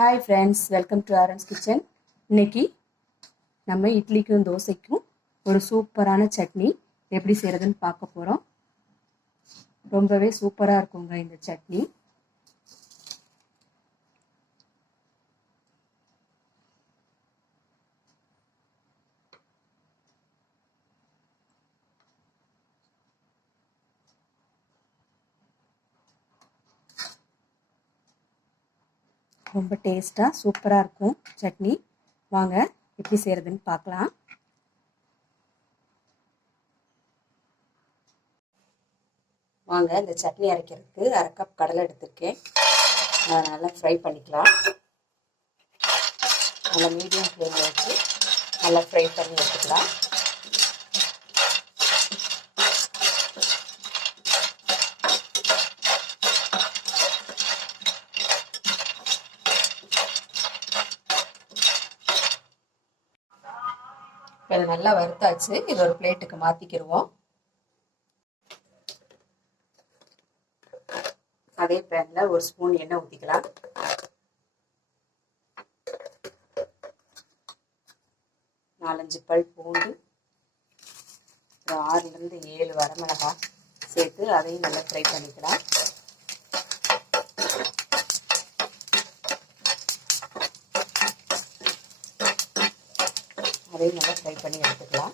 Hi friends welcome to Aaran's kitchen இன்னைக்கு நம்ம இட்லிக்கும் தோசைக்கும் ஒரு சூப்பரான சட்னி எப்படி செய்கிறதுன்னு பார்க்க போகிறோம் ரொம்பவே சூப்பராக இருக்குங்க இந்த சட்னி. ரொம்ப டேஸ்ட்டாக சூப்பராக இருக்கும் சட்னி. வாங்க எப்படி செய்கிறதுன்னு பார்க்கலாம். வாங்க இந்த சட்னி அரைக்கிறதுக்கு அரை கப் கடலை எடுத்திருக்கேன். அதை நல்லா ஃப்ரை பண்ணிக்கலாம். நல்லா மீடியம் ஃப்ளேமில் வச்சு நல்லா ஃப்ரை பண்ணி எடுத்துக்கலாம். இப்போ இதை நல்லா வறுத்தாச்சு. இது ஒரு பிளேட்டுக்கு மாற்றிக்கிடுவோம் அதே பேனில் ஒரு ஸ்பூன் எண்ணெய் ஊற்றிக்கலாம் நாலஞ்சு பல் பூண்டு ஒரு ஆறுலேருந்து ஏழு வரமிளகாய் சேர்த்து அதையும் நல்லா ஃப்ரை பண்ணிக்கலாம். அதையும் நல்லா ஃப்ரை பண்ணி எடுத்துக்கலாம்.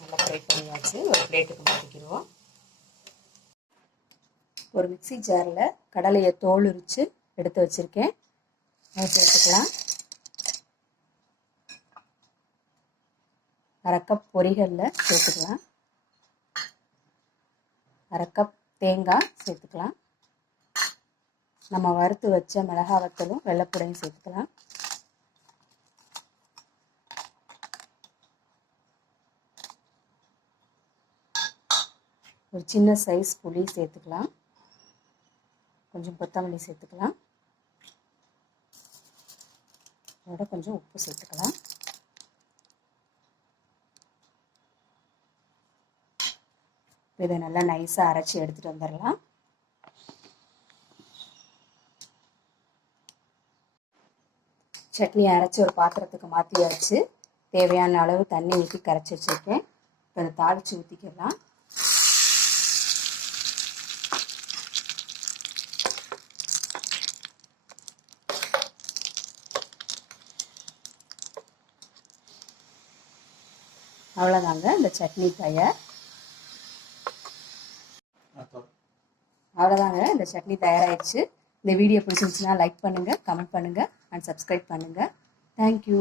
நல்லா ஃப்ரை பண்ணியாச்சு. ஒரு பிளேட்டுக்கு மாற்றிக்கிடுவோம் ஒரு மிக்சி ஜாரில் கடலையை தோல் உரித்து எடுத்து வச்சுருக்கேன். அதை சேர்த்துக்கலாம் அரைக்கப் பொரிகளில் சேர்த்துக்கலாம். அரைக்கப் தேங்காய் சேர்த்துக்கலாம். நம்ம வறுத்து வச்ச மிளகா வத்தலும் வெள்ளைப்பூடையும் சேர்த்துக்கலாம். ஒரு சின்ன சைஸ் புளி சேர்த்துக்கலாம். கொஞ்சம் கொத்தமல்லி சேர்த்துக்கலாம். அதோட கொஞ்சம் உப்பு சேர்த்துக்கலாம். இதை நல்லா நைஸாக அரைச்சி எடுத்துகிட்டு வந்துடலாம். சட்னி அரைச்சி ஒரு பாத்திரத்துக்கு மாற்றியாச்சு தேவையான அளவு தண்ணி ஊற்றி கரைச்சி வச்சுருக்கேன். இப்போ அதை தாளித்து ஊற்றிக்கலாம் அவ்வளோதாங்க இந்த சட்னி தயார் அவ்வளோதாங்க இந்த சட்னி தயாராகிடுச்சு இந்த வீடியோ பிடிச்சிருந்துச்சுன்னா லைக் பண்ணுங்கள் கமெண்ட் பண்ணுங்கள் அண்ட் சப்ஸ்கிரைப் பண்ணுங்கள் தேங்க்யூ